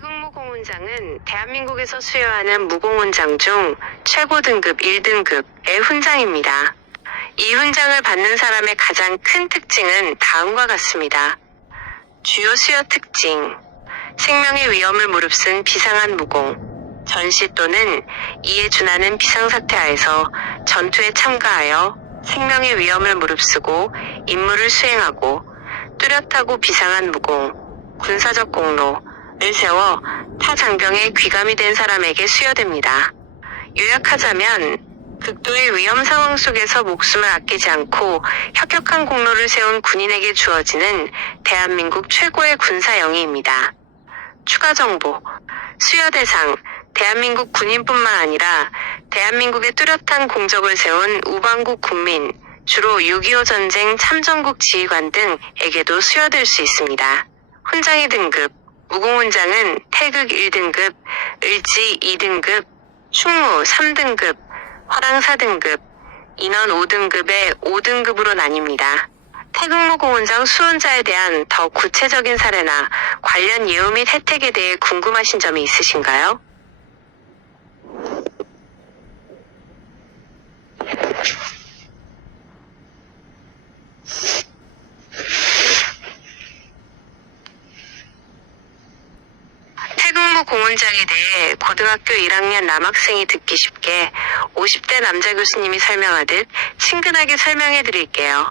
태극무 공훈장은 대한민국에서 수여하는 무공훈장 중 최고 등급 1등급의 훈장입니다. 이 훈장을 받는 사람의 가장 큰 특징은 다음과 같습니다. 주요 수여 특징. 생명의 위험을 무릅쓴 비상한 무공. 전시 또는 이에 준하는 비상사태 하에서 전투에 참가하여 생명의 위험을 무릅쓰고 임무를 수행하고 뚜렷하고 비상한 무공, 군사적 공로를 세워 타 장병에 귀감이 된 사람에게 수여됩니다. 요약하자면 극도의 위험 상황 속에서 목숨을 아끼지 않고 혁혁한 공로를 세운 군인에게 주어지는 대한민국 최고의 군사영예입니다. 추가 정보. 수여 대상. 대한민국 군인뿐만 아니라 대한민국의 뚜렷한 공적을 세운 우방국 국민, 주로 6.25 전쟁 참전국 지휘관 등에게도 수여될 수 있습니다. 훈장의 등급. 무공훈장은 태극 1등급, 을지 2등급, 충무 3등급, 화랑 4등급, 인원 5등급의 5등급으로 나뉩니다. 태극무 공훈장 수훈자에 대한 더 구체적인 사례나 관련 예우 및 혜택에 대해 궁금하신 점이 있으신가요? 태극무 공훈장에 대해 고등학교 1학년 남학생이 듣기 쉽게 50대 남자 교수님이 설명하듯 친근하게 설명해 드릴게요.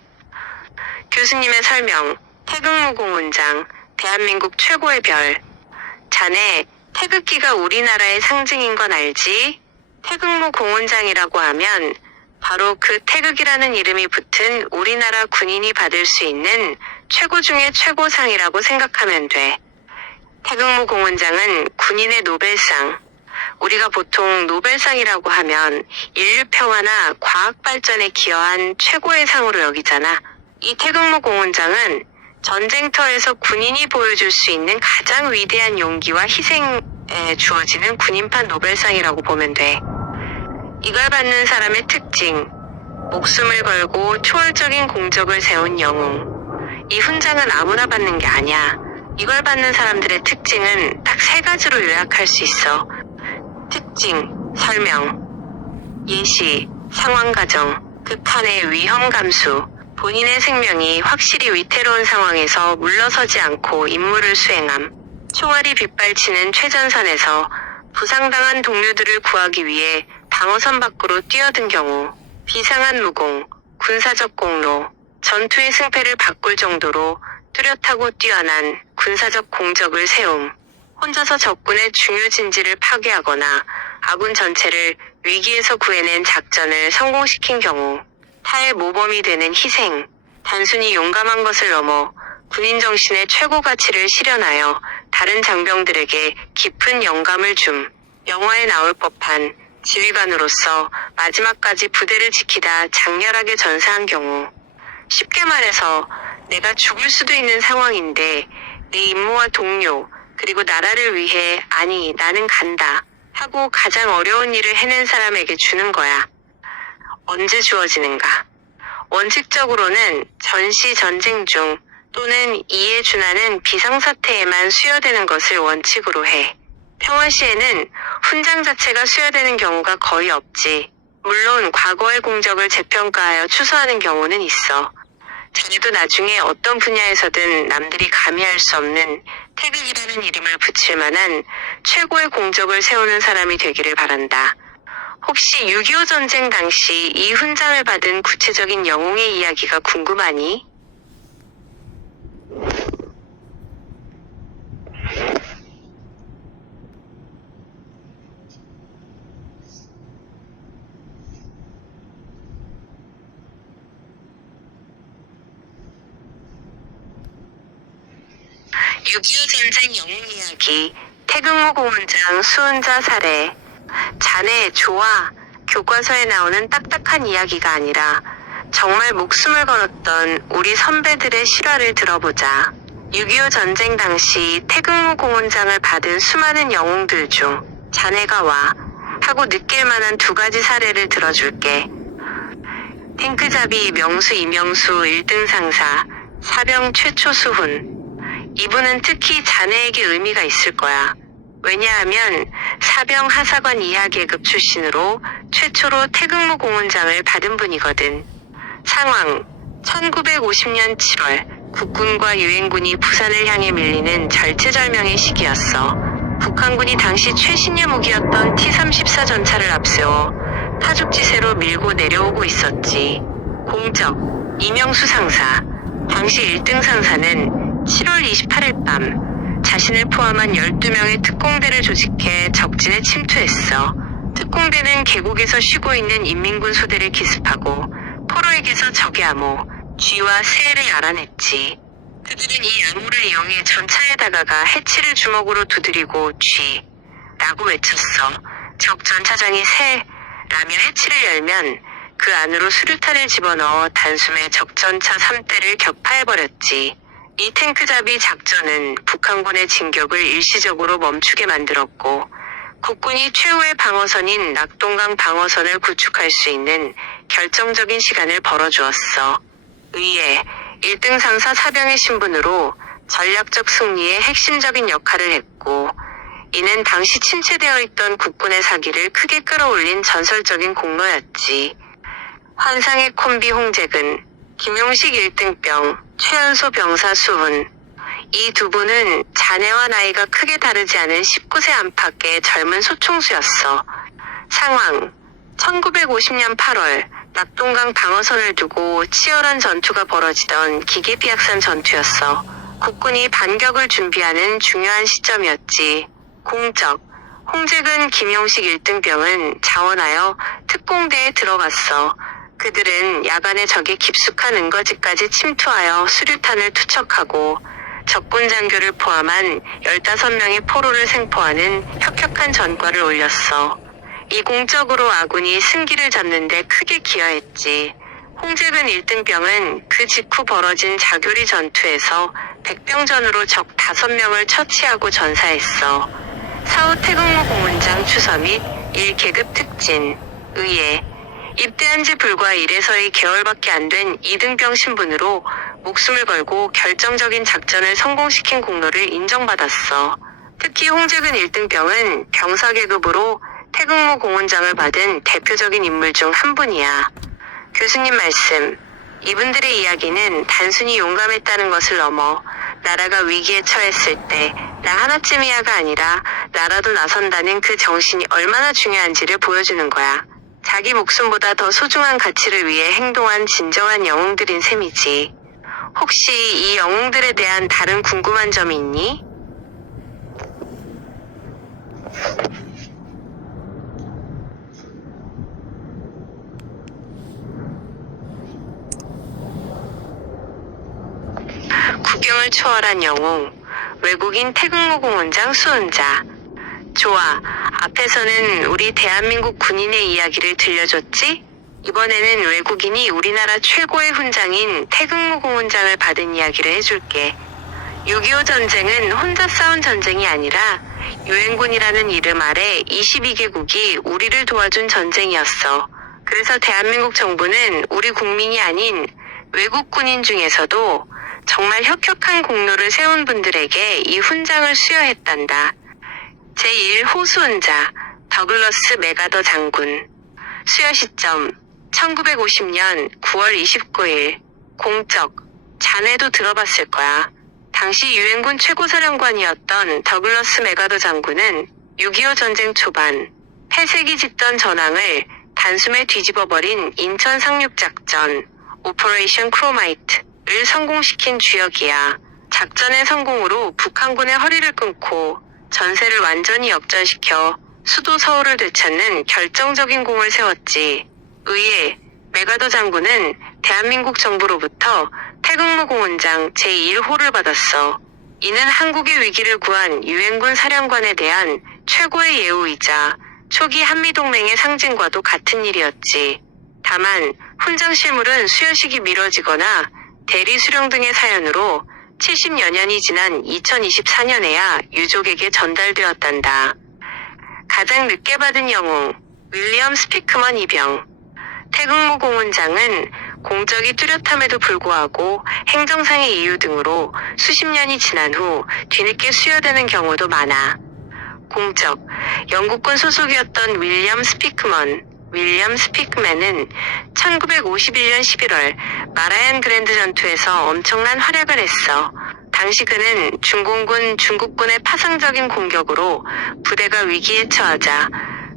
교수님의 설명. 태극무 공훈장, 대한민국 최고의 별. 자네, 태극기가 우리나라의 상징인 건 알지? 태극무 공훈장이라고 하면 바로 그 태극이라는 이름이 붙은 우리나라 군인이 받을 수 있는 최고 중의 최고상이라고 생각하면 돼. 태극무 공훈장은 군인의 노벨상. 우리가 보통 노벨상이라고 하면 인류 평화나 과학 발전에 기여한 최고의 상으로 여기잖아. 이 태극무 공훈장은 전쟁터에서 군인이 보여줄 수 있는 가장 위대한 용기와 희생에 주어지는 군인판 노벨상이라고 보면 돼. 이걸 받는 사람의 특징. 목숨을 걸고 초월적인 공적을 세운 영웅. 이 훈장은 아무나 받는 게 아니야. 이걸 받는 사람들의 특징은 딱 3가지로 요약할 수 있어. 특징, 설명, 예시, 상황 가정, 극한의 위험 감수. 본인의 생명이 확실히 위태로운 상황에서 물러서지 않고 임무를 수행함. 총알이 빗발치는 최전선에서 부상당한 동료들을 구하기 위해 방어선 밖으로 뛰어든 경우. 비상한 무공, 군사적 공로. 전투의 승패를 바꿀 정도로 뚜렷하고 뛰어난 군사적 공적을 세움. 혼자서 적군의 중요 진지를 파괴하거나 아군 전체를 위기에서 구해낸 작전을 성공시킨 경우. 타의 모범이 되는 희생. 단순히 용감한 것을 넘어 군인 정신의 최고 가치를 실현하여 다른 장병들에게 깊은 영감을 줌. 영화에 나올 법한 지휘관으로서 마지막까지 부대를 지키다 장렬하게 전사한 경우. 쉽게 말해서 내가 죽을 수도 있는 상황인데 내 임무와 동료 그리고 나라를 위해 아니 나는 간다 하고 가장 어려운 일을 해낸 사람에게 주는 거야. 언제 주어지는가? 원칙적으로는 전시 전쟁 중 또는 이에 준하는 비상사태에만 수여되는 것을 원칙으로 해. 평화시에는 훈장 자체가 수여되는 경우가 거의 없지. 물론 과거의 공적을 재평가하여 추수하는 경우는 있어. 자네도 나중에 어떤 분야에서든 남들이 감히 할 수 없는 태극이라는 이름을 붙일 만한 최고의 공적을 세우는 사람이 되기를 바란다. 혹시 6.25 전쟁 당시 이 훈장을 받은 구체적인 영웅의 이야기가 궁금하니? (6.25) 전쟁 영웅 이야기. 태극무 공훈장 수훈자 사례. 자네 좋아. 교과서에 나오는 딱딱한 이야기가 아니라 정말 목숨을 걸었던 우리 선배들의 실화를 들어보자. 6.25 전쟁 당시 태극무 공훈장을 받은 수많은 영웅들 중 자네가 와 하고 느낄 만한 2가지 사례를 들어줄게. 탱크잡이 명수 이명수 1등 상사, 사병 최초 수훈. 이분은 특히 자네에게 의미가 있을 거야. 왜냐하면 사병 하사관 이하 계급 출신으로 최초로 태극무 공훈장을 받은 분이거든. 상황 1950년 7월 국군과 유엔군이 부산을 향해 밀리는 절체절명의 시기였어. 북한군이 당시 최신의 무기였던 T-34 전차를 앞세워 파죽지세로 밀고 내려오고 있었지. 공적 이명수 상사. 당시 1등 상사는 7월 28일 밤 자신을 포함한 12명의 특공대를 조직해 적진에 침투했어. 특공대는 계곡에서 쉬고 있는 인민군 소대를 기습하고 포로에게서 적의 암호, 쥐와 새를 알아냈지. 그들은 이 암호를 이용해 전차에 다가가 해치를 주먹으로 두드리고 쥐 라고 외쳤어. 적 전차장이 새라며 해치를 열면 그 안으로 수류탄을 집어넣어 단숨에 적전차 3대를 격파해버렸지. 이 탱크잡이 작전은 북한군의 진격을 일시적으로 멈추게 만들었고 국군이 최후의 방어선인 낙동강 방어선을 구축할 수 있는 결정적인 시간을 벌어주었어. 의회 1등 상사 사병의 신분으로 전략적 승리에 핵심적인 역할을 했고 이는 당시 침체되어 있던 국군의 사기를 크게 끌어올린 전설적인 공로였지. 환상의 콤비 홍재근, 김용식 1등병, 최연소 병사 수훈. 이 두 분은 자네와 나이가 크게 다르지 않은 19세 안팎의 젊은 소총수였어. 상황 1950년 8월 낙동강 방어선을 두고 치열한 전투가 벌어지던 기계비약산 전투였어. 국군이 반격을 준비하는 중요한 시점이었지. 공적 홍재근 김용식 1등병은 자원하여 특공대에 들어갔어. 그들은 야간에 적의 깊숙한 은거지까지 침투하여 수류탄을 투척하고 적군 장교를 포함한 15명의 포로를 생포하는 혁혁한 전과를 올렸어. 이 공적으로 아군이 승기를 잡는 데 크게 기여했지. 홍재근 1등병은 그 직후 벌어진 자교리 전투에서 백병전으로 적 5명을 처치하고 전사했어. 사후 태극무 공훈장 추서 및 1계급 특진. 의회 입대한 지 불과 1에서 2개월밖에 안 된 2등병 신분으로 목숨을 걸고 결정적인 작전을 성공시킨 공로를 인정받았어. 특히 홍재근 1등병은 병사 계급으로 태극무 공훈장을 받은 대표적인 인물 중 한 분이야. 교수님 말씀, 이분들의 이야기는 단순히 용감했다는 것을 넘어 나라가 위기에 처했을 때 나 하나쯤이야가 아니라 나라도 나선다는 그 정신이 얼마나 중요한지를 보여주는 거야. 자기 목숨보다 더 소중한 가치를 위해 행동한 진정한 영웅들인 셈이지. 혹시 이 영웅들에 대한 다른 궁금한 점이 있니? 국경을 초월한 영웅, 외국인 태극무 공훈장 수훈자. 좋아, 앞에서는 우리 대한민국 군인의 이야기를 들려줬지? 이번에는 외국인이 우리나라 최고의 훈장인 태극무 공훈장을 받은 이야기를 해줄게. 6.25 전쟁은 혼자 싸운 전쟁이 아니라 유엔군이라는 이름 아래 22개국이 우리를 도와준 전쟁이었어. 그래서 대한민국 정부는 우리 국민이 아닌 외국 군인 중에서도 정말 혁혁한 공로를 세운 분들에게 이 훈장을 수여했단다. 제1호수훈자 더글러스 맥아더 장군. 수여 시점 1950년 9월 29일. 공적 자네도 들어봤을 거야. 당시 유엔군 최고사령관이었던 더글러스 맥아더 장군은 6.25 전쟁 초반 폐색이 짙던 전황을 단숨에 뒤집어버린 인천 상륙작전 오퍼레이션 크로마이트를 성공시킨 주역이야. 작전의 성공으로 북한군의 허리를 끊고 전세를 완전히 역전시켜 수도 서울을 되찾는 결정적인 공을 세웠지. 의회 맥아더 장군은 대한민국 정부로부터 태극무 공훈장 제1호를 받았어. 이는 한국의 위기를 구한 유엔군 사령관에 대한 최고의 예우이자 초기 한미동맹의 상징과도 같은 일이었지. 다만 훈장 실물은 수여식이 미뤄지거나 대리 수령 등의 사연으로 70여 년이 지난 2024년에야 유족에게 전달되었단다. 가장 늦게 받은 영웅 윌리엄 스피크먼 이병. 태극무 공훈장은 공적이 뚜렷함에도 불구하고 행정상의 이유 등으로 수십 년이 지난 후 뒤늦게 수여되는 경우도 많아. 공적, 영국군 소속이었던 윌리엄 스피크맨은 1951년 11월 마라얀 그랜드 전투에서 엄청난 활약을 했어. 당시 그는 중공군 중국군의 파상적인 공격으로 부대가 위기에 처하자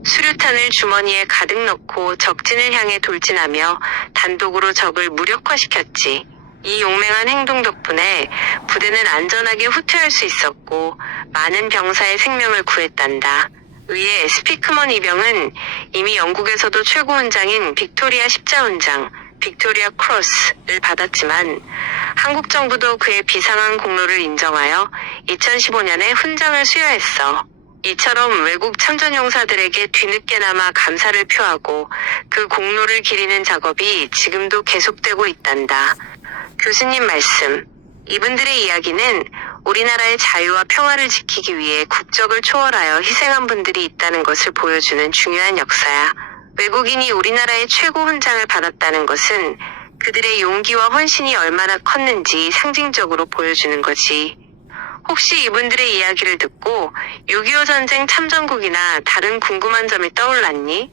수류탄을 주머니에 가득 넣고 적진을 향해 돌진하며 단독으로 적을 무력화시켰지. 이 용맹한 행동 덕분에 부대는 안전하게 후퇴할 수 있었고 많은 병사의 생명을 구했단다. 의해 스피크먼 이병은 이미 영국에서도 최고 훈장인 빅토리아 십자훈장, 빅토리아 크로스를 받았지만 한국 정부도 그의 비상한 공로를 인정하여 2015년에 훈장을 수여했어. 이처럼 외국 참전용사들에게 뒤늦게나마 감사를 표하고 그 공로를 기리는 작업이 지금도 계속되고 있단다. 교수님 말씀. 이분들의 이야기는 우리나라의 자유와 평화를 지키기 위해 국적을 초월하여 희생한 분들이 있다는 것을 보여주는 중요한 역사야. 외국인이 우리나라의 최고 훈장을 받았다는 것은 그들의 용기와 헌신이 얼마나 컸는지 상징적으로 보여주는 거지. 혹시 이분들의 이야기를 듣고 6.25 전쟁 참전국이나 다른 궁금한 점이 떠올랐니?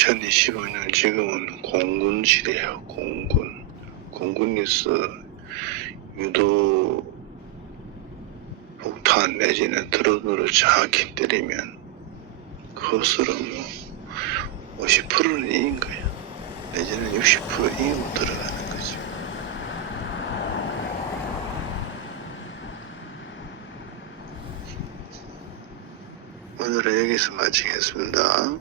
2025년 지금은 공군 시대예요. 공군 뉴스 유도 폭탄 내지는 드론으로 정확히 때리면 그것으로 50%는 이긴 거야. 내지는 60% 이기고 들어가는 거죠. 오늘은 여기서 마치겠습니다.